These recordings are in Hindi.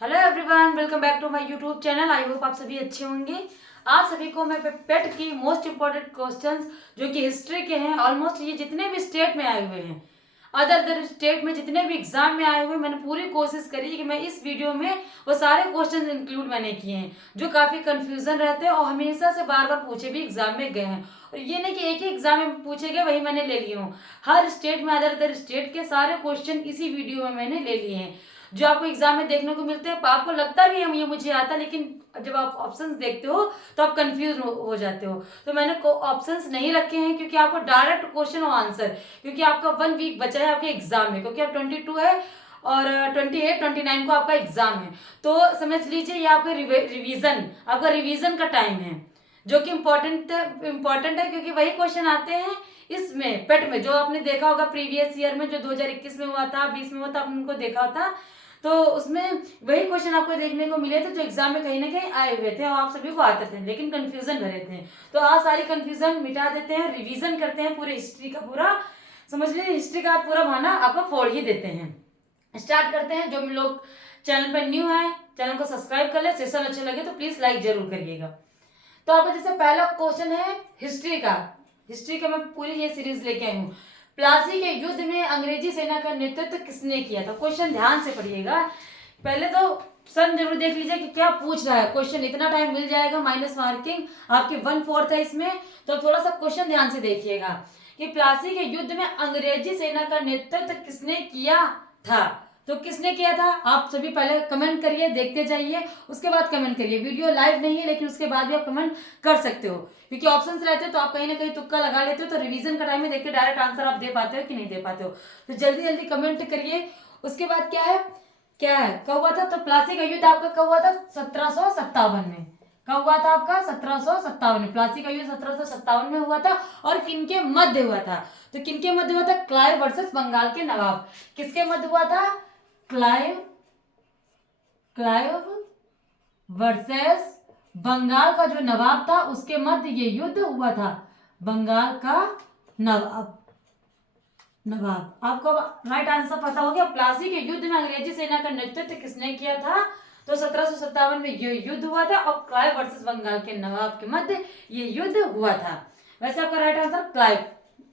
Hello everyone, welcome back to my YouTube channel. I hope आप सभी अच्छे होंगे। आप सभी को मैं पेट की मोस्ट इंपॉर्टेंट क्वेश्चंस जो कि हिस्ट्री के हैं, ऑलमोस्ट ये जितने भी स्टेट में आए हुए हैं, अदर अदर स्टेट में जितने भी एग्जाम में आए हुए, मैंने पूरी कोशिश करी कि मैं इस वीडियो में वो सारे क्वेश्चंस इंक्लूड मैंने किए हैं जो काफ़ी कंफ्यूजन रहते हैं और हमेशा से बार बार पूछे भी एग्जाम में गए हैं। और ये नहीं कि एक ही एग्जाम में पूछे गए वही मैंने ले लिए हूँ। हर स्टेट में अदर अदर स्टेट के सारे क्वेश्चन इसी वीडियो में मैंने ले लिए हैं जो आपको एग्जाम में देखने को मिलते हैं। आपको लगता भी है ये मुझे आता, लेकिन जब आप ऑप्शंस देखते हो तो आप कंफ्यूज हो जाते हो। तो मैंने ऑप्शंस नहीं रखे हैं क्योंकि आपको डायरेक्ट क्वेश्चन और आंसर, क्योंकि आपका 1 वीक बचा है आपके एग्जाम में, क्योंकि अब 22 है और 28 29 को आपका एग्जाम है। तो समझ लीजिए ये आपका रिवीजन का टाइम है जो कि इम्पोर्टेंट है, क्योंकि वही क्वेश्चन आते हैं इसमें पेट में जो आपने देखा होगा प्रीवियस ईयर में, जो 2021 में हुआ था, 20 में हुआ था, आपने उनको देखा था। तो उसमें वही क्वेश्चन आपको देखने को मिले थे जो एग्जाम में कहीं ना कहीं आए हुए थे और आप सभी को आते थे, लेकिन कंफ्यूजन भरे थे। तो आज सारी कंफ्यूजन मिटा देते हैं, रिवीजन करते हैं पूरे हिस्ट्री का पूरा, समझ लीजिए हिस्ट्री का पूरा भाना आपको फोड़ ही देते हैं। स्टार्ट करते हैं। जो लोग चैनल पर न्यू है चैनल को सब्सक्राइब कर ले, सेशन अच्छे लगे तो प्लीज लाइक जरूर करिएगा। तो आपका जैसे पहला क्वेश्चन है हिस्ट्री का मैं पूरी ये सीरीज लेके आई हूँ। प्लासी के युद्ध में अंग्रेजी सेना का नेतृत्व किसने किया था? क्वेश्चन ध्यान से पढ़िएगा। पहले तो सन जरूर देख लीजिए कि क्या पूछ रहा है क्वेश्चन। इतना टाइम मिल जाएगा, माइनस मार्किंग आपकी 1/4 है इसमें। तो थोड़ा सा क्वेश्चन ध्यान से देखिएगा कि प्लासी के युद्ध में अंग्रेजी सेना का नेतृत्व किसने किया था। तो किसने किया था आप सभी पहले कमेंट करिए, देखते जाइए, उसके बाद कमेंट करिए। वीडियो लाइव नहीं है लेकिन उसके बाद भी आप कमेंट कर सकते हो, क्योंकि ऑप्शंस रहते हैं तो आप कहीं ना कहीं तुक्का लगा लेते हो। तो रिवीजन का टाइम में देखते डायरेक्ट आंसर आप दे पाते हो कि नहीं दे पाते हो। तो जल्दी जल्दी कमेंट करिए। उसके बाद क्या है कब हुआ था? तो प्लासी का युद्ध आपका कब हुआ था? 1757 में। कब हुआ था आपका? 1757 में। प्लासी का युद्ध 1757 में हुआ था। और किनके मध्य हुआ था? तो किनके मध्य हुआ था? क्लाइव वर्सेस बंगाल के नवाब। किसके मध्य हुआ था? क्लाइव वर्सेस बंगाल का जो नवाब था उसके मध्य ये युद्ध हुआ था। बंगाल का नवाब आपको राइट आंसर पता हो गया। प्लासी के युद्ध में अंग्रेजी सेना का नेतृत्व किसने किया था? तो 1757 में ये युद्ध हुआ था और क्लाइव वर्सेस बंगाल के नवाब के मध्य ये युद्ध हुआ था। वैसे आपका राइट आंसर क्लाइव।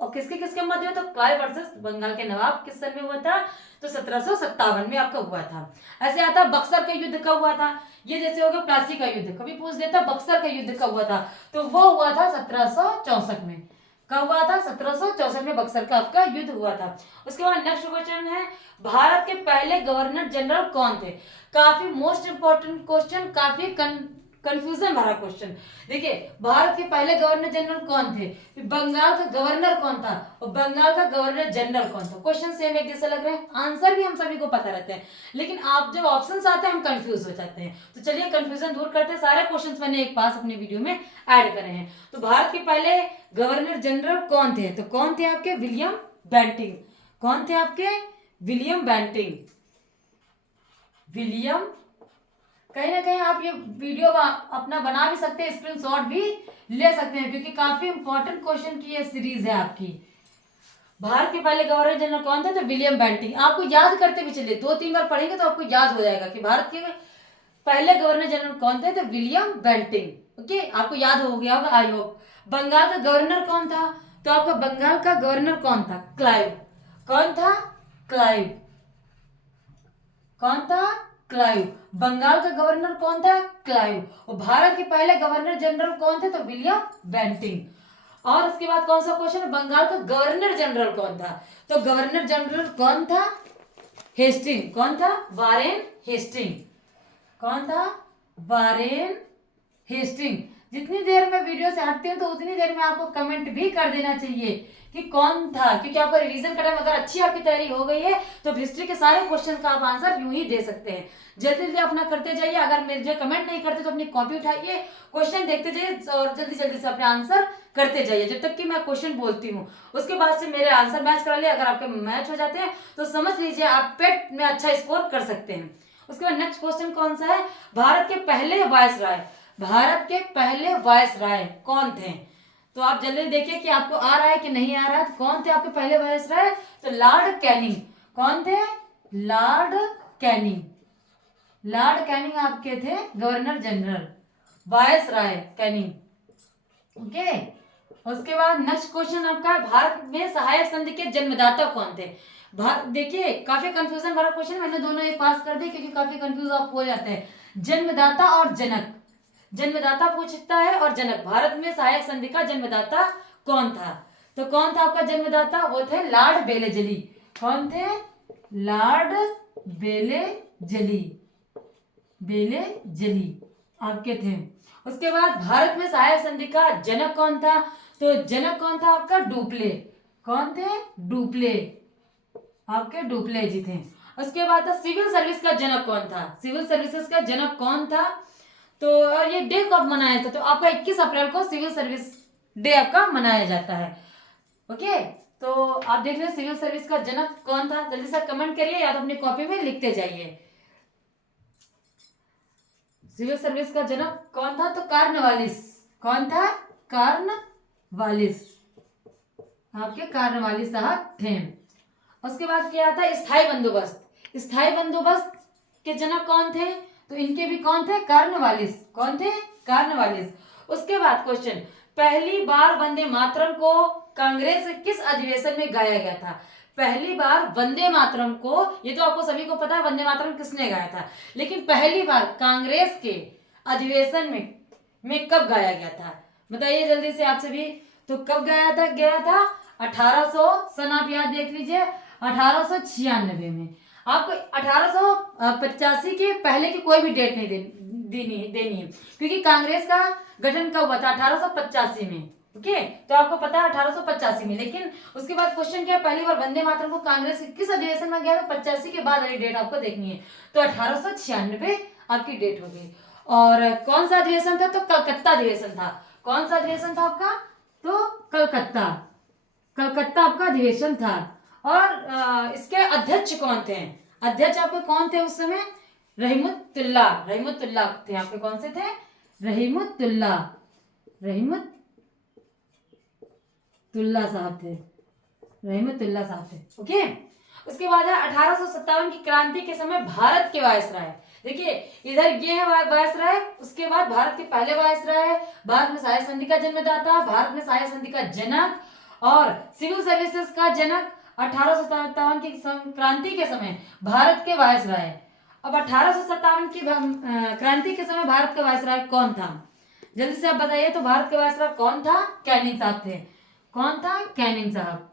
और किसके किसके मध्य हुआ? तो क्लाइव वर्सेस बंगाल के नवाब किस सन में हुआ था? तो 1757 में आपका हुआ था। ऐसे आता बक्सर का युद्ध कब हुआ था? ये जैसे हो गया प्लासी का युद्ध, कभी पूछ देता बक्सर का युद्ध कब हुआ था? तो वो हुआ था 1764 में। कब हुआ था? 1764 में बक्सर का आपका युद्ध हुआ था। उसके बाद नेक्स्ट क्वेश्चन है, भारत के पहले गवर्नर जनरल कौन थे? काफी मोस्ट इंपॉर्टेंट क्वेश्चन, काफी कंफ्यूजन भरा क्वेश्चन। देखिए भारत के पहले गवर्नर जनरल कौन थे, बंगाल का गवर्नर कौन था और बंगाल का गवर्नर जनरल कौन था। क्वेश्चन सेम एक जैसा लग रहा है, आंसर भी हम सभी को पता रहते हैं, लेकिन आप जब ऑप्शंस आते हैं हम कंफ्यूज हो जाते हैं। तो चलिए कंफ्यूजन दूर करते हैं। सारे क्वेश्चंस मैंने एक पास अपने वीडियो में ऐड करे हैं। तो भारत के पहले गवर्नर जनरल कौन थे? तो कौन थे आपके? William Bentinck. कौन थे आपके? William Bentinck. विलियम, कहीं ना कहीं आप ये वीडियो अपना बना भी सकते हैं, स्क्रीनशॉट भी ले सकते हैं, क्योंकि काफी इंपॉर्टेंट क्वेश्चन की ये सीरीज है आपकी। भारत के पहले गवर्नर जनरल कौन थे? तो विलियम बेंटिंग। आपको याद करते भी चलिए, 2-3 बार पढ़ेंगे तो आपको याद हो जाएगा कि भारत के पहले गवर्नर जनरल कौन थे? तो विलियम बेंटिंग। ओके, आपको याद हो गया होगा आई होप। बंगाल का गवर्नर कौन था? तो आपका बंगाल का गवर्नर कौन था? क्लाइव। कौन था? क्लाइव। कौन था? क्लाइव। बंगाल का गवर्नर कौन था? क्लाइव। और भारत के पहले गवर्नर जनरल कौन थे? तो विलियम बेंटिंग। और उसके बाद कौन सा क्वेश्चन? बंगाल का गवर्नर जनरल कौन था? तो गवर्नर जनरल कौन था? हेस्टिंग। कौन था? Warren Hasting. कौन था? Warren Hasting. जितनी देर में वीडियो से हटती हूँ तो उतनी देर में आपको कमेंट भी कर देना चाहिए कि कौन था, क्योंकि आपका रिवीजन का टाइम अगर अच्छी आपकी तैयारी हो गई है तो हिस्ट्री के सारे क्वेश्चन का आप आंसर यूं ही दे सकते हैं। जल्दी जल्दी अपना करते जाइए। अगर मेरे जो कमेंट नहीं करते तो अपनी कॉपी उठाइए, क्वेश्चन देखते जाइए और जल्दी जल्दी से अपने आंसर करते जाइए जब तक कि मैं क्वेश्चन बोलती हूँ। उसके बाद से मेरे आंसर मैच करा लिए। अगर आपके मैच हो जाते हैं तो समझ लीजिए आप पेट में अच्छा स्कोर कर सकते हैं। उसके बाद नेक्स्ट क्वेश्चन कौन सा है? भारत के पहले वायसराय। भारत के पहले वायसराय कौन थे? तो आप जल्दी देखिए कि आपको आ रहा है कि नहीं आ रहा है। तो कौन थे आपके पहले वायसराय? तो लॉर्ड कैनिंग। कौन थे? Lord Canning. लॉर्ड कैनिंग आपके थे गवर्नर जनरल, वायस राय कैनिंग। ओके, उसके बाद नेक्स्ट क्वेश्चन आपका, भारत में सहायक संधि के जन्मदाता कौन थे? देखिए काफी कंफ्यूजन भरा क्वेश्चन, मैंने दोनों एक पास कर दिए क्योंकि काफी कंफ्यूज आप हो जाते हैं। जन्मदाता और जनक, जन्मदाता पूछता है और जनक, भारत में सहायक संधि का जन्मदाता कौन था? तो कौन था आपका जन्मदाता? वो थे लॉर्ड बेलेजली। कौन थे? लॉर्ड बेलेजली, बेलेजली आपके थे। उसके बाद भारत में सहायक संधि का जनक कौन था? तो जनक कौन था आपका? डुप्ले। कौन थे? डुप्ले, आपके डुप्ले जी थे। उसके बाद था सिविल सर्विस का जनक कौन था? सिविल सर्विसेज का जनक कौन था? तो और ये डे कब मनाया था? तो आपका 21 अप्रैल को सिविल सर्विस डे आपका मनाया जाता है। ओके, तो आप देख रहे हैं सिविल सर्विस का जनक कौन था? जल्दी से कमेंट करिए या तो अपनी कॉपी में लिखते जाइए। सिविल सर्विस का जनक कौन था? तो कार्नवालिस। कौन था? कार्नवालिस, आपके कार्नवालिस साहब थे। उसके बाद क्या था? स्थायी बंदोबस्त। स्थायी बंदोबस्त के जनक कौन थे? तो इनके भी कौन थे? कार्नवालिस। कौन थे? कार्नवालिस। उसके बाद क्वेश्चन, पहली बार वंदे मातरम को कांग्रेस के किस अधिवेशन में गाया गया था? पहली बार वंदे मातरम को, ये तो आपको सभी को पता है वंदे मातरम किसने गाया था, लेकिन पहली बार कांग्रेस के अधिवेशन में कब गाया गया था? बताइए जल्दी से आप सभी। तो कब गया था 1800, सन आप याद देख लीजिए, 1896 में। आपको 1885 के पहले की कोई भी डेट नहीं देनी है क्योंकि कांग्रेस का गठन कब हुआ था? 1885 में। ओके, तो आपको पता है 1885 में। लेकिन उसके बाद क्वेश्चन क्या है, पहली बार वंदे मातरम को कांग्रेस के किस अधिवेशन में गया था? 85 के बाद वाली डेट आपको देखनी है। तो 1896 आपकी डेट होगी। और कौन सा अधिवेशन था? तो कलकत्ता अधिवेशन था। कौन सा अधिवेशन था आपका? तो कलकत्ता, कलकत्ता आपका अधिवेशन था। और इसके अध्यक्ष कौन थे? अध्यक्ष आपके कौन थे उस समय? रहीमुतुल्ला, रहीमुतुल्ला थे आपके। कौन से थे? रहीमुतुल्ला, रहीमुतुल्ला साहब थे, रहीमुतुल्ला साहब थे। ओके, उसके बाद है 1857 की क्रांति के समय भारत के वायसराय। देखिए इधर ये है वायसराय, उसके बाद भारत के पहले वायसराय है, भारत में सहायक संधि का जन्मदाता, भारत में सहायक संधि का जनक और सिविल सर्विसेज का जनक। 1857 की क्रांति के समय भारत के वायसराय। अब 1857 की क्रांति के समय भारत का वायसराय कौन था? जल्दी से आप बताइए। तो भारत के वायसराय कौन था? कैनिंग साहब थे। कौन था? कैनिंग साहब।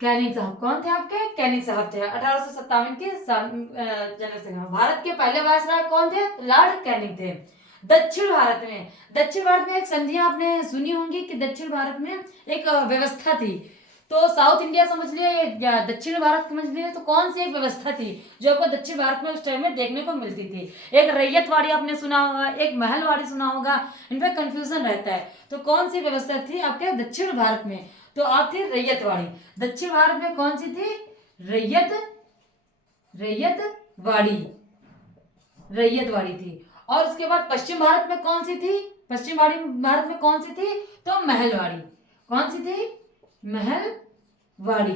कैनिंग साहब कौन थे आपके? कैनिंग साहब थे 1857 के जनक से। भारत के पहले वायसराय कौन थे? लॉर्ड कैनिंग थे। दक्षिण भारत में एक संधि आपने सुनी होंगी कि दक्षिण भारत में एक व्यवस्था थी। तो साउथ इंडिया समझ लिया या दक्षिण भारत समझ लिया, तो कौन सी एक व्यवस्था थी जो आपको दक्षिण भारत में उस टाइम में देखने को मिलती थी? एक रैयतवाड़ी आपने सुना होगा, एक महलवाड़ी सुना होगा, इनमें कंफ्यूजन रहता है। तो कौन सी व्यवस्था थी आपके दक्षिण भारत में? तो आप थी रैयतवाड़ी। दक्षिण भारत में कौन सी थी? रैयतवाड़ी थी। और उसके बाद पश्चिम भारत में कौन सी थी? पश्चिम भारत में कौन सी थी? तो महलवाड़ी। कौन सी थी? महलवाड़ी।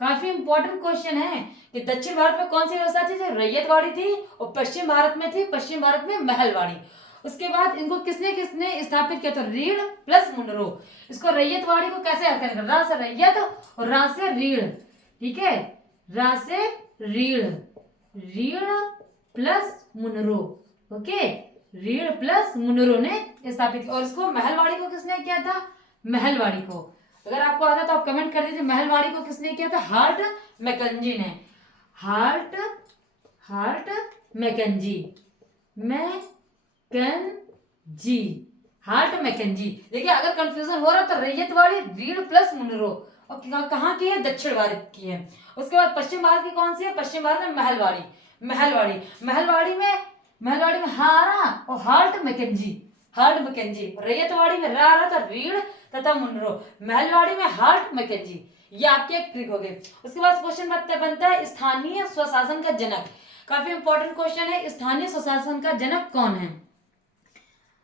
काफी इंपॉर्टेंट क्वेश्चन है कि दक्षिण भारत में कौन सी व्यवस्था थी? जो रैयतवाड़ी थी, और पश्चिम भारत में थी, पश्चिम भारत में महलवाड़ी। उसके बाद इनको किसने किसने स्थापित किया था? रीढ़ प्लस मुनरो। इसको रैयतवाड़ी को कैसे याद करेंगे? रा से रैयत और रा से रीढ़। ठीक है, रा से रीढ़, रीढ़ प्लस मुनरो। ओके, रीढ़ प्लस मुनरो ने स्थापित किया। और इसको महलवाड़ी को किसने किया था? महलवाड़ी को अगर आपको आता तो आप कमेंट कर दीजिए। महलवाड़ी को किसने किया था? हार्ट मैकेंजी ने। Hart Mackenzie, Hart Mackenzie. देखिए अगर कंफ्यूजन हो रहा तो रैयतवाड़ी, रीढ़ प्लस मुनरो। और कहाँ की है? दक्षिण भारत की है। उसके बाद पश्चिम भारत की कौन सी है? पश्चिम भारत में महलवाड़ी। महलवाड़ी में हारा और हार्ट मैकेंजी, रैयतवाड़ी में रा था रीढ़ तथा मुनरो, महलवाड़ी में हार्ट मैकेंजी। ये आपके एक ट्रिक हो गए। उसके बाद क्वेश्चन बनता है स्थानीय स्वशासन का जनक। काफी इंपॉर्टेंट क्वेश्चन है, स्थानीय स्वशासन का जनक कौन है?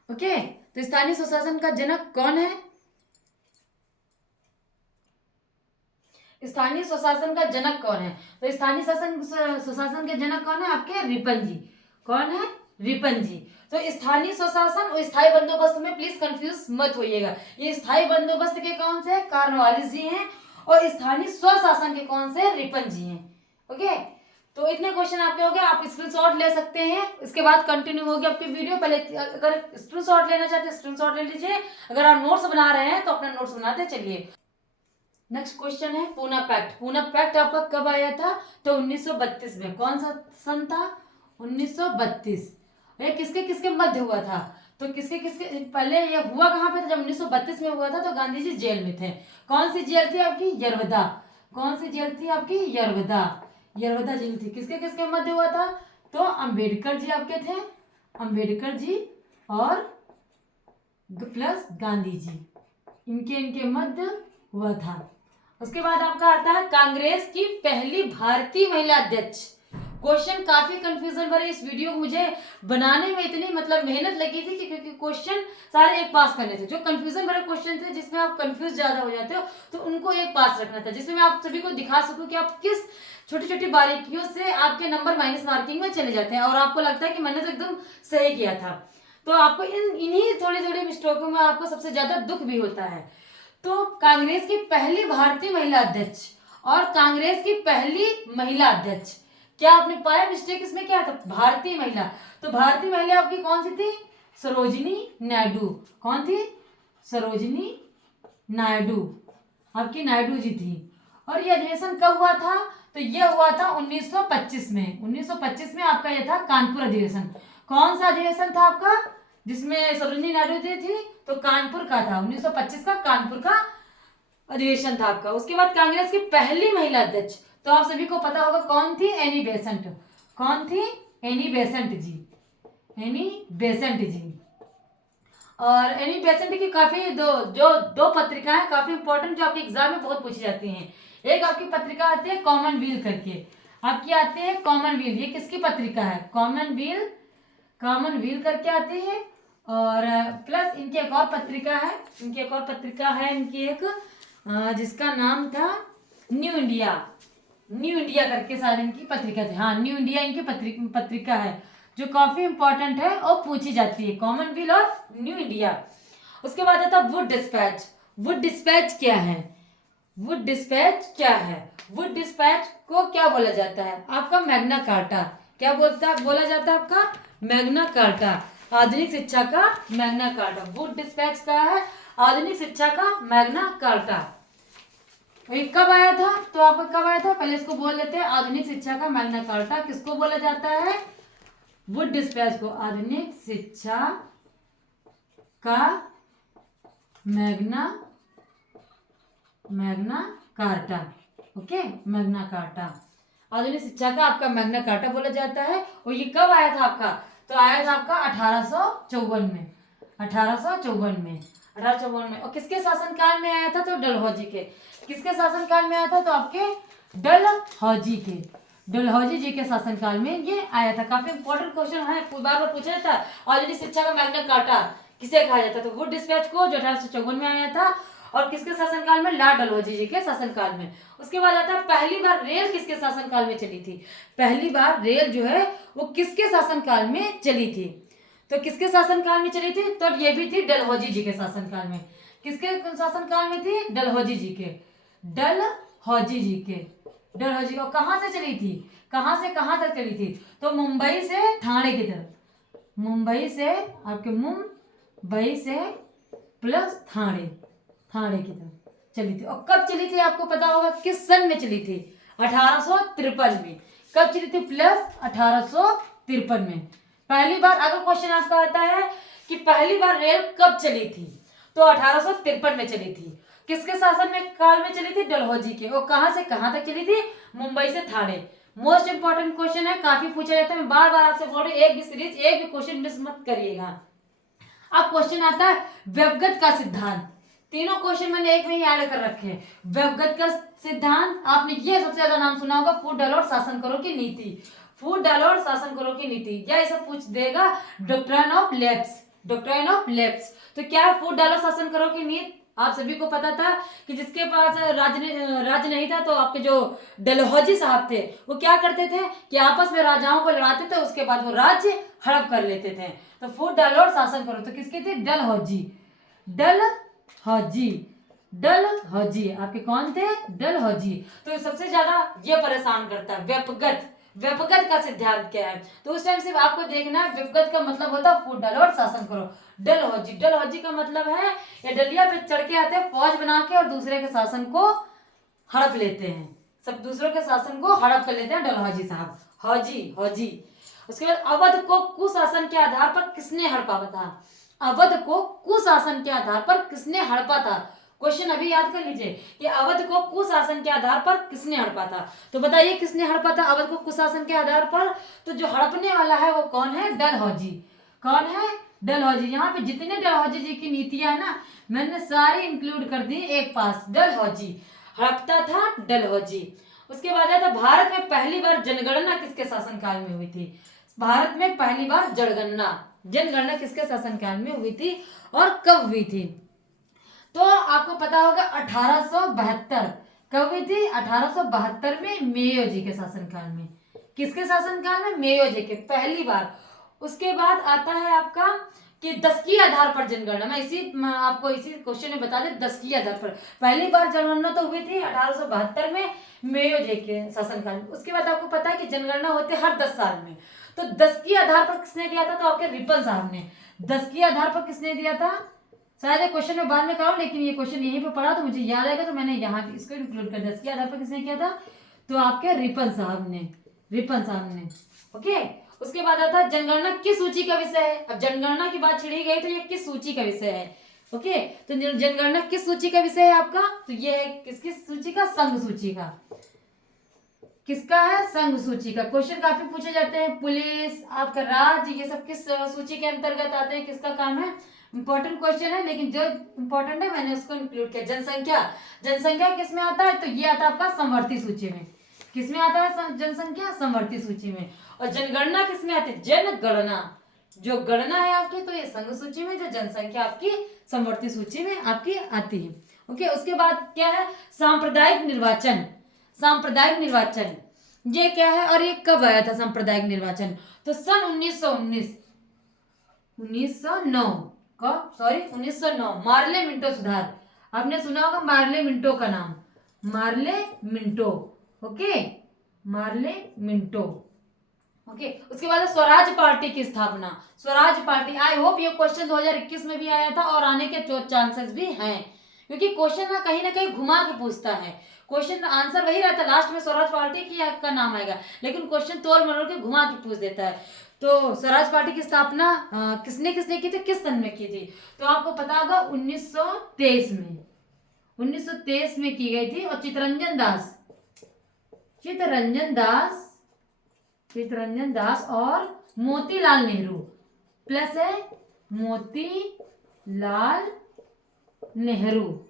ओके, तो स्थानीय स्वशासन का जनक कौन है? स्थानीय स्वशासन का जनक कौन है? तो स्थानीय स्वशासन के जनक कौन है आपके? रिपन जी। कौन है? रिपन जी। तो स्थानीय स्वशासन और स्थायी बंदोबस्त में प्लीज कंफ्यूज मत होइएगा। ये स्थायी बंदोबस्त के कौन से? कॉर्नवालिस जी हैं, और स्थानीय स्वशासन के कौन से? रिपन जी हैं। ओके, तो इतने क्वेश्चन आपके हो गए, आप स्क्रीनशॉट ले सकते हैं। इसके बाद कंटिन्यू होगी आपकी वीडियो। पहले अगर स्क्रीनशॉट लेना चाहते हैं स्क्रीनशॉट ले लीजिए, अगर आप नोट्स बना रहे हैं तो अपना नोट्स बनाते चलिए। नेक्स्ट क्वेश्चन है पूना पैक्ट। पूना पैक्ट आपका कब आया था? तो 1932 में। कौन सा सन था? 1932। ये किसके किसके मध्य हुआ था? तो किसके किसके पहले ये हुआ कहाँ पे था? जब 1932 में हुआ था तो गांधी जी जेल में थे। कौन सी जेल थी आपकी? यरवदा। कौन सी जेल थी आपकी? यरवदा। यरवदा जेल थी। किसके किसके मध्य हुआ था? तो अंबेडकर जी आपके थे, अंबेडकर जी और प्लस गांधी जी, इनके मध्य हुआ था। उसके बाद आपका आता है कांग्रेस की पहली भारतीय महिला अध्यक्ष। क्वेश्चन काफी कंफ्यूजन भरे। इस वीडियो को मुझे बनाने में इतनी मेहनत लगी थी क्योंकि क्वेश्चन सारे एक पास करने थे। जो कंफ्यूजन भरे क्वेश्चन थे जिसमें आप कंफ्यूज ज्यादा हो जाते हो तो उनको एक पास रखना था, जिसमें मैं आप सभी को दिखा सकूं कि आप किस छोटी छोटी बारीकियों से आपके नंबर माइनस मार्किंग में चले जाते हैं और आपको लगता है कि मैंने तो एकदम सही किया था। तो आपको इन्हीं थोड़ी थोड़ी मिस्टेकों में आपको सबसे ज्यादा दुख भी होता है। तो कांग्रेस की पहली भारतीय महिला अध्यक्ष और कांग्रेस की पहली महिला अध्यक्ष, क्या आपने पाया मिस्टेक इसमें क्या था? भारतीय महिला। तो भारतीय महिला आपकी कौन सी थी? सरोजिनी नायडू। कौन थी? सरोजिनी नायडू, आपकी नायडू जी थी। और ये अधिवेशन कब हुआ था? तो ये हुआ था 1925 में। 1925 में आपका यह था कानपुर अधिवेशन। कौन सा अधिवेशन था आपका जिसमें सरोजिनी नायडू जी थी? तो कानपुर का था, 1925 का कानपुर का अधिवेशन था आपका। उसके बाद कांग्रेस की पहली महिला अध्यक्ष, तो आप सभी को पता होगा कौन थी? Annie Besant. कौन थी? एनी बेसेंट जी, एनी बेसेंट जी। और एनी बेसेंट की काफी दो पत्रिकाएं काफी इंपॉर्टेंट जो आपके एग्जाम में बहुत पूछी जाती हैं। एक आपकी पत्रिका आती है कॉमनवेल्थ करके, आपकी आती है कॉमनवेल्थ। ये किसकी पत्रिका है? कॉमनवेल्थ, कॉमनवेल्थ करके आती है। और प्लस इनकी एक और पत्रिका है, इनकी एक और पत्रिका है, इनकी एक जिसका नाम था न्यू इंडिया, न्यू इंडिया करके शायद इनकी पत्रिका थी। हाँ, न्यू इंडिया इनकी पत्रिका है जो काफी इंपॉर्टेंट है और पूछी जाती है, कॉमनवेल्थ और न्यू इंडिया। उसके बाद आता है वुड डिस्पैच। वुड डिस्पैच क्या है? वुड डिस्पैच क्या है? वुड डिस्पैच को क्या बोला जाता है? आपका मैग्ना कार्टा। क्या बोला जाता है आपका? मैग्ना कार्टा, आधुनिक शिक्षा का मैग्ना कार्टा। वुड डिस्पैच का है आधुनिक शिक्षा का मैग्ना कार्टा। ये कब आया था? तो आपका कब आया था? पहले इसको बोल लेते हैं, आधुनिक शिक्षा का मैग्ना कार्टा किसको बोला जाता है? वुड डिस्पैच को, आधुनिक शिक्षा का Magna carta. Okay, Magna carta, आधुनिक शिक्षा का आपका मैग्ना कार्टा बोला जाता है। और ये कब आया था आपका? तो आया था आपका 1854 में, 1854 में, 1854 में। और किसके शासनकाल में आया था? तो डलहौजी के। किसके शासनकाल में आया था? तो आपके डलहौजी के, डलहौजी जी के शासनकाल में ये आया था। काफी इंपॉर्टेंट क्वेश्चन है, बार बार पूछा जाता है, आधुनिक शिक्षा का मैग्ना कार्टा किसे कहा जाता है? तो वुड डिस्पैच को, जो 1854 में आया था। और किसके शासनकाल में? लॉर्ड डलहौजी जी के शासनकाल में। उसके बाद आता है पहली बार रेल किसके शासनकाल में चली थी? पहली बार रेल जो है वो किसके शासनकाल में चली थी? तो किसके शासनकाल में चली थी? तो ये भी थी डलहौजी जी के शासनकाल में। किसके शासनकाल में थी? डलहौजी जी के, डलहौजी जी के, डलहौजी। और कहाँ से चली थी? कहाँ से कहाँ तक चली थी? तो मुंबई से ठाणे की तरफ, मुंबई से आपके मुंबई से प्लस ठाणे, ठाणे की तरफ चली थी। और कब चली थी आपको पता होगा, किस सन में चली थी? 1853 में। कब चली थी? प्लस 1853 में। पहली बार अगर क्वेश्चन आपका आता है कि पहली बार रेल कब चली थी, तो 1853 में चली थी। किसके शासन में काल में चली थी? डलहौजी के। और कहां से कहां तक चली थी? मुंबई से ठाणे। मोस्ट इंपॉर्टेंट क्वेश्चन है, काफी पूछा जाता है। मैं बार बार आपसे बोल रही हूँ, एक भी सीरीज एक भी क्वेश्चन मिस मत करिएगा। अब क्वेश्चन आता है व्यवगत का सिद्धांत। तीनों क्वेश्चन मैंने एक में ही ऐड कर रखे हैं। व्यवगत का सिद्धांत, आपने ये सबसे ज्यादा नाम सुना होगा, फूट डालो और शासन करो की नीति। फूट डालो और शासन करो की नीति, या ऐसा पूछ देगा doctrine of lapse, doctrine of lapse. तो क्या है फूट डालो शासन करो की नीति? आप सभी को पता था कि जिसके पास राज्य नहीं था, तो आपके जो डलहौजी साहब थे वो क्या करते थे कि आपस में राजाओं को लड़ाते थे, उसके बाद वो राज्य हड़प कर लेते थे। तो फूट डालो और शासन करो, तो किसके थे? डलहौजी। डलहौजी, डलहौजी आपके कौन थे? डलहौजी। तो सबसे ज्यादा ये परेशान करता है व्यपगत। व्यपगत का सिद्धांत क्या है? तो उस टाइम सिर्फ आपको देखना है व्यपगत का मतलब होता है फूट डालो और शासन करो। डलहौजी, डलहौजी का मतलब है ये डलिया पे चढ़ के आते हैं फौज बना के और दूसरे के शासन को हड़प लेते हैं, सब दूसरों के शासन को हड़प कर लेते हैं डलहौजी साहब। हौजी, हौजी। उसके बाद अवध को कुशासन के आधार पर किसने हड़पा था? अवध को कुशासन के आधार पर किसने हड़पा था? क्वेश्चन अभी याद कर लीजिए कि अवध को कुशासन के आधार पर किसने हड़पा था। तो बताइए किसने हड़पा था अवध को कुशासन के आधार पर? तो जो हड़पने वाला है वो कौन है? डलहौजी। कौन है? डलहौजी। यहाँ पे जितने डलहौजी जी की नीतियां है ना, मैंने सारी इंक्लूड कर दी एक पास। डलहौजी हड़पता था, डलहौजी। उसके बाद आया था भारत में पहली बार जनगणना किसके शासनकाल में हुई थी? भारत में पहली बार जनगणना किसके शासनकाल में हुई थी और कब हुई थी? तो आपको पता होगा 1872। कब हुई थी? 1872 में मेयो जी के शासनकाल में। किसके शासनकाल में? मेयो जी के, पहली बार। उसके बाद आता है आपका कि दशकीय आधार पर जनगणना। मैं आपको इसी क्वेश्चन में बता दें, दशकीय आधार पर पहली बार जनगणना तो हुई थी 1872 में मेयो जी के शासनकाल में। उसके बाद आपको पता है कि जनगणना होती है हर 10 साल में। तो दशकीय आधार पर किसने दिया था? तो आपके रिपन साहब ने। दशकीय आधार पर किसने दिया था? शायद ये क्वेश्चन में बाद में कराऊं, लेकिन ये क्वेश्चन यहीं पे पढ़ा तो मुझे याद आएगा, तो मैंने यहाँ इसको इंक्लूड कर दिया। दशकीय आधार पर किसने किया था? तो आपके रिपन साहब ने। रिपन साहब ने। ओके। उसके बाद आता है जनगणना किस सूची का विषय है? अब जनगणना की बात छिड़ी गई तो ये किस सूची का विषय है? ओके। तो जनगणना किस सूची का विषय है आपका? तो ये है किसकी सूची का? संघ सूची का। किसका है? संघ सूची का। क्वेश्चन काफी पूछे जाते हैं, पुलिस, आपका राज्य, ये सब किस सूची के अंतर्गत आते हैं, किसका काम है? इंपॉर्टेंट क्वेश्चन है, लेकिन जो इंपॉर्टेंट है मैंने उसको इंक्लूड किया। जनसंख्या, जनसंख्या किसमें आता है? तो ये आता है आपका समवर्ती सूची में। किसमें आता है जनसंख्या? समवर्ती सूची में। और जनगणना किसमें आती है? जनगणना, जो गणना है आपकी, तो ये संघ सूची में, जो जनसंख्या आपकी समवर्ती सूची में आपकी आती है। ओके। उसके बाद क्या है? सांप्रदायिक निर्वाचन। सांप्रदायिक निर्वाचन ये क्या है और ये कब आया था सांप्रदायिक निर्वाचन? तो सन 1909 मार्ले मिंटो सुधार। आपने सुना होगा मार्ले मिंटो का नाम, Morley Minto. Okay, Morley Minto. Okay. उसके बाद स्वराज पार्टी की स्थापना। स्वराज पार्टी, आई होप ये क्वेश्चन 2021 में भी आया था और आने के चांसेस भी हैं, क्योंकि क्वेश्चन ना कहीं घुमा के पूछता है। क्वेश्चन आंसर वही रहता है, लास्ट में स्वराज पार्टी की का नाम आएगा, लेकिन क्वेश्चन तोड़ मरोड़ के घुमा के पूछ देता है। तो स्वराज पार्टी की स्थापना किसने किसने की थी, किस सन में की थी? तो आपको पता होगा 1923 में। 1923 में की गई थी। और चित्तरंजन दास और मोतीलाल नेहरू, प्लस है मोतीलाल नेहरू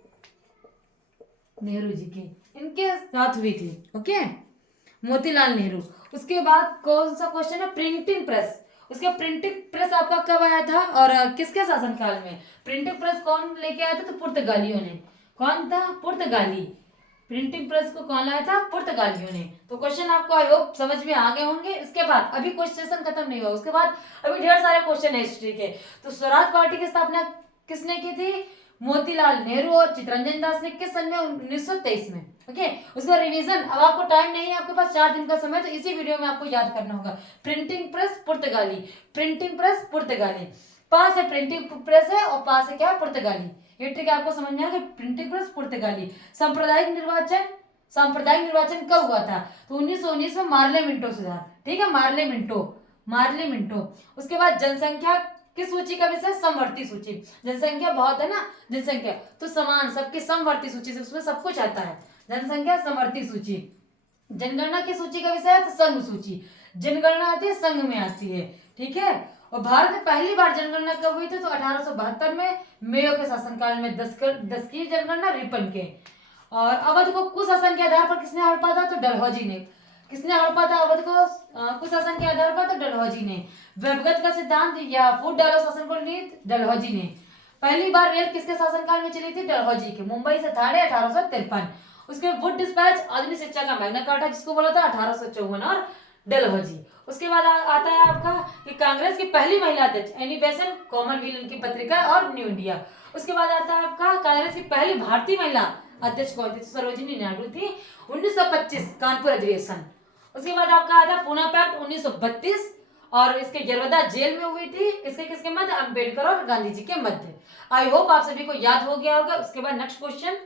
जी के, इनके साथ हुई थी। ओके, मोतीलाल नेहरू। उसके बाद कौन सा क्वेश्चन है? Printing press. उसके प्रिंटिंग प्रेस आपका कब आया था और किसके शासनकाल में? प्रिंटिंग प्रेस कौन लेके आया था? तो पुर्तगालियों ने। कौन था? पुर्तगाली। प्रिंटिंग प्रेस को कौन लाया था? पुर्तगालियों ने। तो क्वेश्चन आपको आई होप समझ में आ गए होंगे। इसके बाद अभी क्वेश्चन खत्म नहीं हुआ, उसके बाद अभी ढेर सारे क्वेश्चन है हिस्ट्री के। तो स्वराज पार्टी की स्थापना किसने की थी? मोतीलाल नेहरू और चित्तरंजन दास ने। किस सन में? 1923 में। ओके। उसका रिवीजन, अब आपको टाइम नहीं है, आपके पास 4 दिन का समय, तो इसी वीडियो में आपको याद करना होगा। प्रिंटिंग प्रेस पुर्तगाली, प्रिंटिंग प्रेस पुर्तगाली, पास है प्रिंटिंग प्रेस है और पास है क्या? पुर्तगाली। ये ट्रिक आपको समझ में आ गया, प्रिंटिंग प्रेस पुर्तगाली। सांप्रदायिक निर्वाचन कब हुआ था? तो 1919 में मार्ले मिंटो सुधार। ठीक है, मार्ले मिंटो। उसके बाद जनसंख्या किस सूची का विषय? समवर्ती सूची। जनसंख्या बहुत है ना, जनसंख्या तो समान सबकी समवर्ती सूची से, उसमें सब कुछ आता है। जनसंख्या समवर्ती सूची। जनगणना की सूची का विषय है तो संघ सूची। जनगणना आती है संघ में आती है। ठीक है। और भारत में पहली बार जनगणना कब हुई थी? तो 1872 में मेयो के शासनकाल में। 10 की जनगणना रिपन के। और अवध को कुशासन के आधार पर किसने हड़पा था? तो डलहौजी ने। किसने हड़पा था अवध को कुशासन के आधार पर? तो डलहौजी ने। व्यपगत का सिद्धांत या फूट डालो शासन को नीति, डलहौजी ने। पहली बार रेल किसके शासनकाल में चली थी? डलहौजी के, मुंबई से ठाणे 1853। उसके वुड डिस्पैच आधुनिक शिक्षा का मैग्ना कार्टा जिसको बोला था 1854 और डलहौजी। उसके बाद आता है आपका कि कांग्रेस की पहली महिला अध्यक्ष एनी बेसेंट, कॉमनवेल्थ उनकी पत्रिका और न्यू इंडिया। उसके बाद आता है आपका कांग्रेस की पहली भारतीय महिला अध्यक्ष कौन थी? सरोजिनी नायडू थी, 1925 कानपुर अधिवेशन। उसके बाद आपका आता है पूना पैक्ट 1932 और इसके यरवदा जेल में हुई थी। इसके किसके मध्य? अंबेडकर और गांधी जी के मध्य। आई होप आप सभी को याद हो गया होगा। उसके बाद नेक्स्ट क्वेश्चन,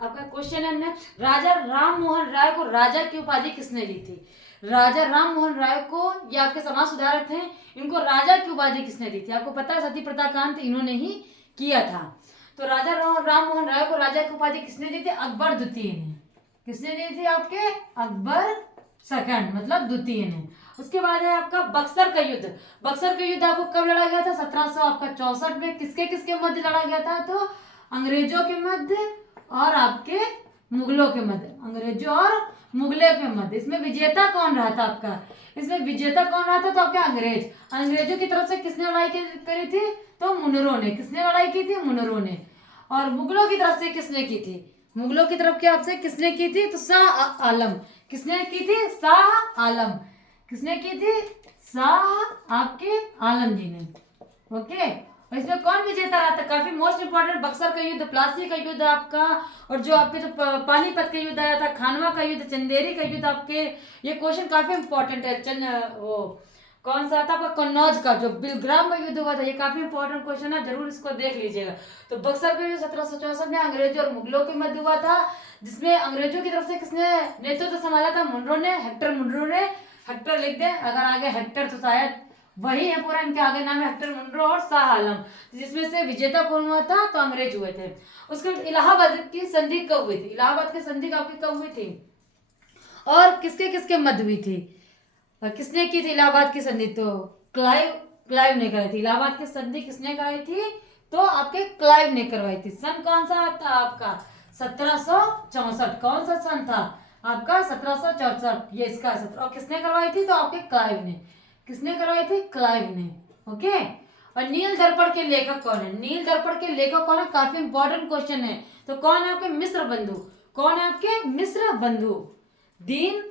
आपका क्वेश्चन है नेक्स्ट, राजा राम मोहन राय को राजा की उपाधि किसने दी थी? राजा राम मोहन राय को, ये आपके समाज सुधारक थे, इनको राजा की उपाधि किसने दी थी? आपको पता है सती प्रथा कांड इन्होंने ही किया था। तो राजा राम मोहन राय को राजा की उपाधि किसने दी थी? अकबर द्वितीय ने। किसने दी थी? आपके अकबर सेकंड मतलब द्वितीय ने। उसके बाद है आपका बक्सर का युद्ध। बक्सर का युद्ध आपको कब लड़ा गया था? 1764 में। किसके किसके मध्य लड़ा गया था? तो अंग्रेजों के मध्य और आपके मुगलों के मध्य, अंग्रेजों और मुगलों के मध्य। इसमें विजेता कौन रहा था आपका? इसमें विजेता कौन रहा था? तो आपके अंग्रेज। अंग्रेजों की तरफ से किसने लड़ाई करी थी? तो मुनरो ने। किसने लड़ाई की थी? मुनरो ने। और मुगलों की तरफ से किसने की थी? मुगलों की तरफ के आपसे किसने की थी? तो शाह आलम। किसने की थी? शाह आलम। किसने की थी? शाह आपके आलम जी ने। ओके, और इसमें कौन विजेता रहा था? काफी मोस्ट इंपोर्टेंट, बक्सर का युद्ध, प्लासी का युद्ध आपका, और जो आपके जो पानीपत का युद्ध आया था, खानवा का युद्ध, चंदेरी का युद्ध, आपके ये क्वेश्चन काफी इंपॉर्टेंट है। वो कौन सा था आपका? कन्नौज का जो बिलग्राम का युद्ध हुआ था, ये काफी इंपॉर्टेंट क्वेश्चन है, जरूर इसको देख लीजिएगा। तो बक्सर का युद्ध 1764 में अंग्रेजों और मुगलों के मध्य हुआ था, जिसमें अंग्रेजों की तरफ से किसने नेतृत्व संभाला था? मुनरो ने, हेक्टर मुनरो ने। हेक्टर लिख दे, अगर आगे हेक्टर तो शायद वही है पूरा, इनके आगे नाम है हेक्टर मुनरो और शाह आलम। जिसमें से विजेता कौन हुआ था? तो अंग्रेज हुए थे। उसके बाद इलाहाबाद की संधि कब हुई थी? इलाहाबाद की संधि आपकी कब हुई थी और किसके किसके मध्य हुई थी? और किसने की थी इलाहाबाद की संधि? तो क्लाइव ने कराई थी। इलाहाबाद की संधि किसने कराई थी? तो आपके क्लाइव ने करवाई थी। सन कौन सा था आपका? 1764। कौन सा सन था आपका? 1764, ये इसका 17। और किसने करवाई थी? तो आपके क्लाइव ने। किसने करवाई थी? क्लाइव ने। ओके, और नील दर्पण के लेखक कौन है? नील दर्पण के लेखक कौन है? काफी इंपॉर्टेंट क्वेश्चन है। तो कौन है आपके? मिश्र बंधु। कौन है आपके? मिश्र बंधु, दीन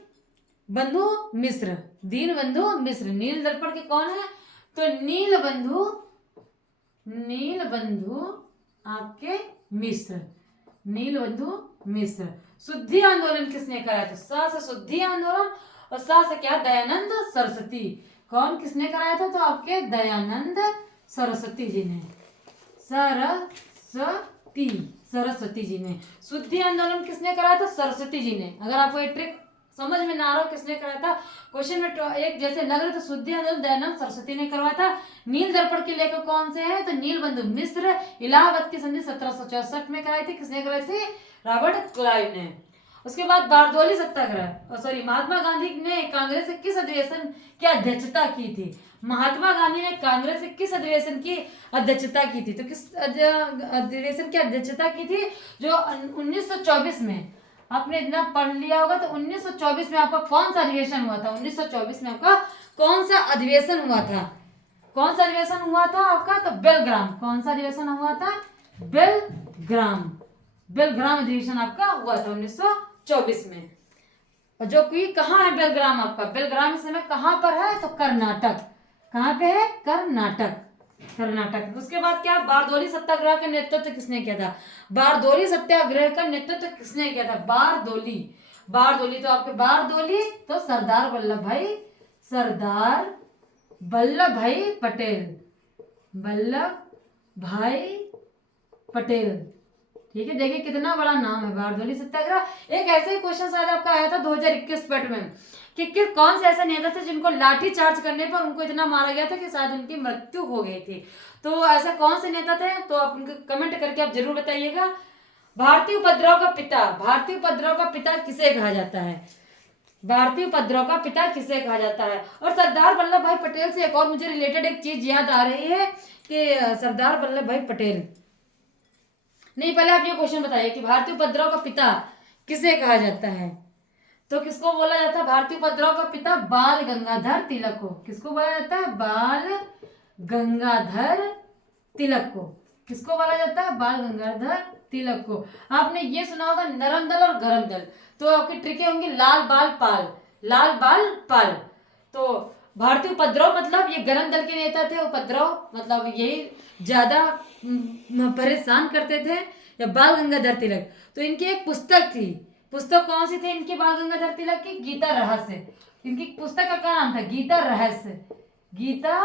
बंधु मिश्र। दीन बंधु मिश्र नील दर्पण के कौन है? तो नील बंधु आपके मिश्र, नील बंधु मिश्र। शुद्धि आंदोलन किसने कराया? तो सा से शुद्धि आंदोलन और सा से क्या? दयानंद सरस्वती। कौन किसने कराया था? तो आपके दयानंद सरस्वती जी ने। सरस्वती जी ने। शुद्धि आंदोलन किसने कराया था? सरस्वती जी ने। अगर आपको ये ट्रिक समझ में ना आ रहा हो किसने कराया था, क्वेश्चन में एक जैसे लग रहा था, शुद्धि आंदोलन दयानंद सरस्वती ने करवाया था। नील दर्पण के लेखक कौन से हैं? तो नील बंधु मिश्र। इलाहाबाद की संधि 1764 में कराई थी। किसने कराई थी? रॉबर्ट क्लाइव ने। उसके बाद बारदौली सत्याग्रह, सॉरी, महात्मा गांधी ने कांग्रेस के किस अधिवेशन की अध्यक्षता की थी? महात्मा गांधी ने कांग्रेस के किस अधिवेशन की अध्यक्षता की थी? तो किस अधिवेशन की अध्यक्षता की थी? जो 1924 में। आपने इतना पढ़ लिया होगा। तो 1924 में आपका कौन सा अधिवेशन हुआ था? 1924 में आपका कौन सा अधिवेशन हुआ था? कौन सा अधिवेशन हुआ था आपका? तो बेलग्राम। कौन सा अधिवेशन हुआ था? बेलग्राम अधिवेशन आपका हुआ था 1924 में। और जो कि कहाँ है बेलग्राम आपका? बेलग्राम इस समय कहाँ पर है? तो कर्नाटक। कहाँ पे है? कर्नाटक। उसके बाद क्या? बारदौली सत्याग्रह का नेतृत्व किसने किया था? बारदौली सत्याग्रह का नेतृत्व किसने किया था? बारदौली तो आपके बारदौली तो सरदार वल्लभ भाई पटेल। ठीक है, देखिए कितना बड़ा नाम है, बारदौली सत्याग्रह। एक ऐसे ही क्वेश्चन शायद आपका आया था 2021 पेट में कि कौन से ऐसे नेता थे जिनको लाठी चार्ज करने पर उनको इतना मारा गया था कि शायद उनकी मृत्यु हो गई थी। तो ऐसा कौन से नेता थे? तो आप उनको कमेंट करके आप जरूर बताइएगा। भारतीय उपद्रव का पिता किसे कहा जाता है? भारतीय उपद्रव का पिता किसे कहा जाता है? और सरदार वल्लभ भाई पटेल से एक और मुझे रिलेटेड एक चीज याद आ रही है कि सरदार वल्लभ भाई पटेल, नहीं, पहले आप ये क्वेश्चन बताइए कि भारतीय उपद्रव का पिता किसे कहा जाता है? तो किसको बोला जाता है भारतीय उपद्रव का पिता? बाल गंगाधर तिलक को। किसको बोला जाता है? बाल गंगाधर तिलक को। किसको बोला जाता है? बाल गंगाधर तिलक को। आपने ये सुना होगा नरम दल और गरम दल, तो आपकी ट्रिकें होंगी लाल बाल पाल, लाल बाल पाल। तो भारतीय उपद्रव मतलब ये गरम दल के नेता थे, उपद्रव मतलब यही ज्यादा परेशान करते थे, या बाल गंगाधर तिलक। तो इनकी एक पुस्तक थी, पुस्तक कौन सी थी इनकी बाल गंगाधर तिलक की? गीता रहस्य। इनकी पुस्तक का क्या नाम था? गीता रहस्य, गीता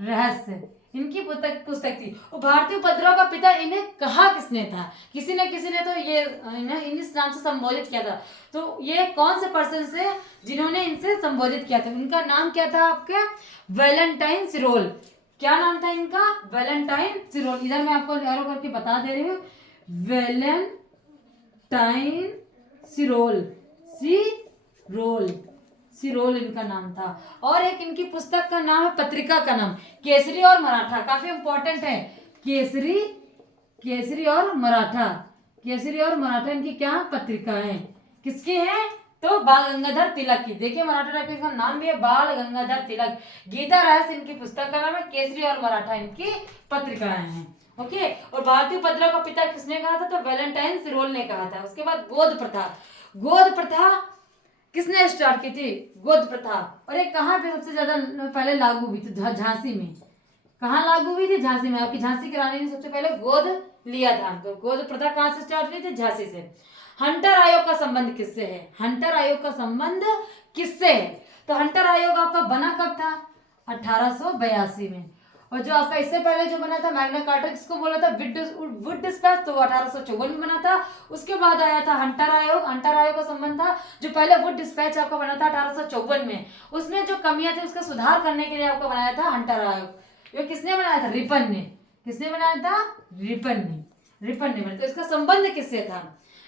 रहस्य इनकी पुस्तक थी। और भारतीय उपद्रव का पिता इन्हें कहा किसने था? किसी ने तो ये इन्हें इस नाम से संबोधित किया था। तो ये कौन से पर्सन से जिन्होंने इनसे संबोधित किया था? इनका नाम क्या था आपके? वैलेंटाइन सिरोल। क्या नाम था इनका? वैलेंटाइन सिरोल। इधर मैं आपको एरो करके बता दे रही हूँ, वैलेंटाइन सिरोल, सिरोल, सिरोल इनका नाम था। और एक इनकी पुस्तक का नाम है, पत्रिका का नाम केसरी और मराठा। काफी इंपॉर्टेंट है, केसरी, केसरी और मराठा, केसरी और मराठा इनकी क्या पत्रिकाएं किसकी हैं? तो बाल गंगाधर तिलक की। देखिए मराठा टाइप का नाम भी है, बाल गंगाधर तिलक। गीता रहस्य इनकी पुस्तक का नाम है, केसरी और मराठा इनकी पत्रिकाएं हैं। ओके। और भारतीय उपद्रव का पिता किसने कहा था? तो वैलेंटाइन सिरोल ने कहा था। उसके बाद गोद प्रथा, गोद प्रथा किसने स्टार्ट की थी? गोद प्रथा। और ये कहाँ पे सबसे ज्यादा पहले लागू हुई थी? झांसी में। कहाँ लागू हुई थी? झांसी में। आपकी झांसी की रानी ने सबसे पहले गोद लिया था। तो गोद प्रथा कहाँ से स्टार्ट हुई थी? झांसी से। हंटर आयोग का संबंध किससे है? हंटर आयोग का संबंध किससे है? तो हंटर आयोग आपका बना कब था? 1882 में। और जो आपका इससे पहले जो बना था मैग्ना कार्टा, जिसको बोला था वुड डिस्पैच, तो 1854 में बना था। उसके बाद आया था हंटर आयोग। हंटर आयोग का संबंध था, जो पहले वुड डिस्पैच आपका बना था 1854 में, उसमें जो कमियां थी उसका सुधार करने के लिए आपको बनाया था हंटर आयोग। ये किसने बनाया था? रिपन ने। किसने बनाया था? रिपन ने, रिपन ने बनाया। तो इसका संबंध किससे था?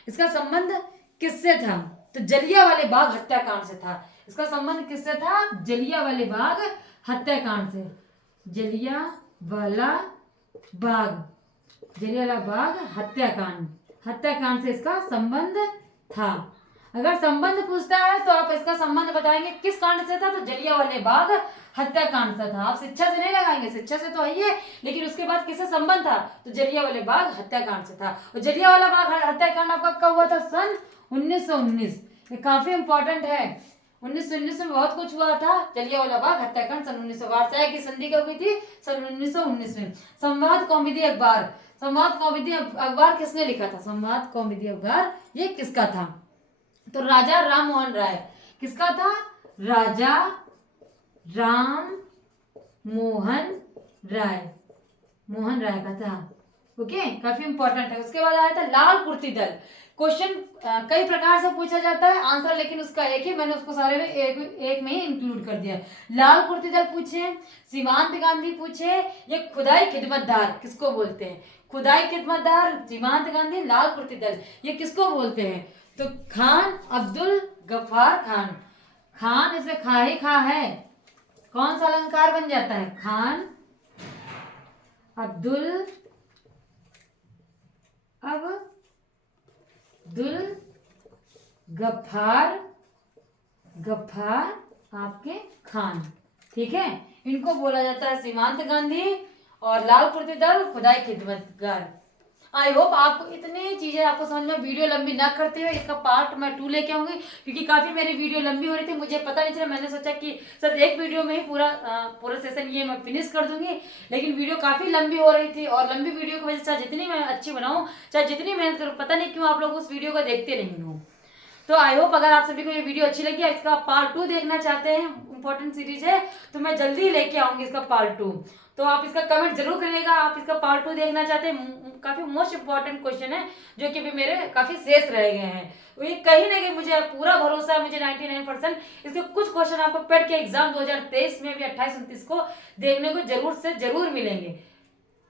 इसका संबंध किससे था? तो जलियांवाले बाग हत्याकांड से था। इसका संबंध किससे था? जलियांवाले बाग हत्याकांड से। जलियांवाला बाग, जलियांवाला बाग हत्याकांड, हत्याकांड से इसका संबंध था। अगर संबंध पूछता है तो आप इसका संबंध बताएंगे किस कांड से था? तो जलियांवाले बाग हत्याकांड से था। आप शिक्षा से नहीं लगाएंगे, शिक्षा से तो है ही है, लेकिन उसके बाद किससे संबंध था? तो जलियांवाले बाग हत्याकांड से था। और जलियांवाला बाग हत्याकांड आपका कब हुआ था? सन 1919। ये काफी इंपॉर्टेंट है। 1919 में बहुत कुछ हुआ था। जलियांवाला बाग हत्याकांड सन 1900। वार्साय की संधि कब हुई थी? सन 1919 में। संवाद कौमुदी अखबार, संवाद कौमुदी अखबार किसने लिखा था? संवाद कौमुदी अखबार ये किसका था? तो राजा राम मोहन राय। किसका था? राजा राम मोहन राय, मोहन राय का था। ओके, काफी इंपॉर्टेंट है। उसके बाद आया था लाल कुर्ती दल। क्वेश्चन कई प्रकार से पूछा जाता है, आंसर लेकिन उसका एक ही, मैंने उसको सारे में एक में ही इंक्लूड कर दिया। लाल कुर्ती दल पूछे, सीमांत गांधी पूछे, ये खुदाई खिदमतदार किसको बोलते हैं? खुदाई खिदमतदार, सीमांत गांधी, लाल कुर्ती दल ये किसको बोलते हैं? तो खान अब्दुल गफ्फार खान। खान इसमें खा ही खा है, कौन सा अलंकार बन जाता है? खान अब्दुल गफ्फार, गफ्फार आपके खान। ठीक है, इनको बोला जाता है सीमांत गांधी और लाल कुर्ती दल खुदाई खिदमतगार। आई होप आपको इतनी चीजें आपको समझ में, वीडियो लंबी ना करते हुए इसका पार्ट मैं 2 लेके आऊंगी, क्योंकि काफी मेरी वीडियो लंबी हो रही थी, मुझे पता नहीं चला। मैंने सोचा कि सर एक वीडियो में ही पूरा सेशन ये मैं फिनिश कर दूंगी, लेकिन वीडियो काफी लंबी हो रही थी। और लंबी वीडियो की वजह से जितनी मैं अच्छी बनाऊं, चाहे जितनी मेहनत करूँ, पता नहीं क्यों आप लोग उस वीडियो को देखते नहीं हो। तो आई होप अगर आप सभी को ये वीडियो अच्छी लगी, इसका पार्ट 2 देखना चाहते हैं, इंपॉर्टेंट सीरीज है, तो मैं जल्दी लेके आऊंगी इसका पार्ट 2। तो आप इसका कमेंट जरूर करिएगा, आप इसका पार्ट 2 देखना चाहते हैं। काफी मोस्ट इंपॉर्टेंट क्वेश्चन है जो कि अभी मेरे काफी शेष रह गए हैं। ये कहीं ना कहीं मुझे पूरा भरोसा है, मुझे 99% इसके कुछ क्वेश्चन आपको पेड के एग्जाम 2023 में भी 28-29 को देखने को जरूर से जरूर मिलेंगे।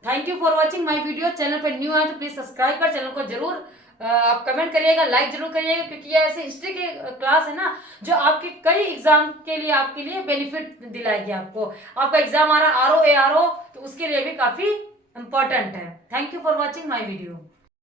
Thank you for watching my video. Channel पर न्यू है तो प्लीज सब्सक्राइब कर चैनल को जरूर आप कमेंट करिएगा, लाइक जरूर करिएगा, क्योंकि ये ऐसे हिस्ट्री के क्लास है ना जो आपके कई एग्जाम के लिए आपके लिए बेनिफिट दिलाएगी। आपका एग्जाम आ रहा RO ARO, तो उसके लिए भी काफी इंपॉर्टेंट है। Thank you for watching my video.